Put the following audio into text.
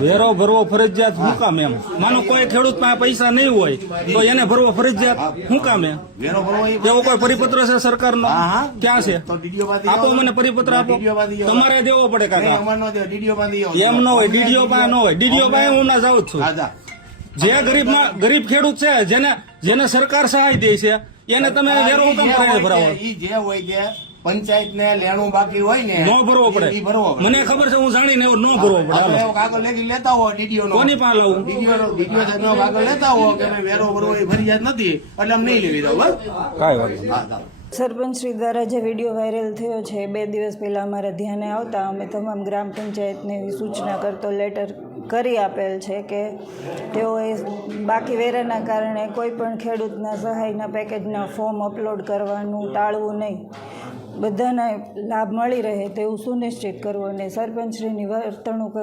વેરો ભરવો ફરજિયાત કામ એમ? માનો કોઈ ખેડૂત પાસે પૈસા નહીં હોય તો એને ભરવો ફરજિયાત. શું કામ એમ? વેરો ભરવો એવો કોઈ પરિપત્ર છે સરકારનો? હા, હા. ક્યાં છે? આપો મને પરિપત્ર આપો. તમારે દેવો પડે કાકા. ન. એમ ન હોય ડીડીઓ પાસે ન હોય. ડીડીઓ પાસે હું ના જાઉં છું. જે. ગરીબ ગરીબ ખેડૂત છે જેને જેને સરકાર સહાય દે છે એને તમે વેરો કેમ ભરાવો. જે હોય પંચાયત ને લેણું બાકી હોય ને નો ભરવો પડે. ભરવો મને ખબર છે હું જાણીને એવો નો ભરવો પડે. કાગળ લેખી લેતા હો ડીડીઓ નો કોની પાસે લાવું? ડીડીઓ નો ડીડીઓ સાહેબનો કાગળ લેતા હો કે વેરો ભરવો એ ફરિયાદ નથી એટલે અમે નહીં લેવી દઉં બસ. કાંઈ વાત. સરપંચ શ્રી દ્વારા જે વીડિયો વાયરલ થયો છે બે દિવસ પહેલાં અમારા ધ્યાને આવતા અમે તમામ ગ્રામ પંચાયતને એવી સૂચના કરતો લેટર કરી આપેલ છે કે તેઓએ બાકી વેરાના કારણે કોઈ પણ ખેડૂતના સહાયના પેકેજના ફોર્મ અપલોડ કરવાનું ટાળવું નહીં. બધાને લાભ મળી રહે તેવું સુનિશ્ચિત કરવું અને સરપંચશ્રીની વર્તણૂક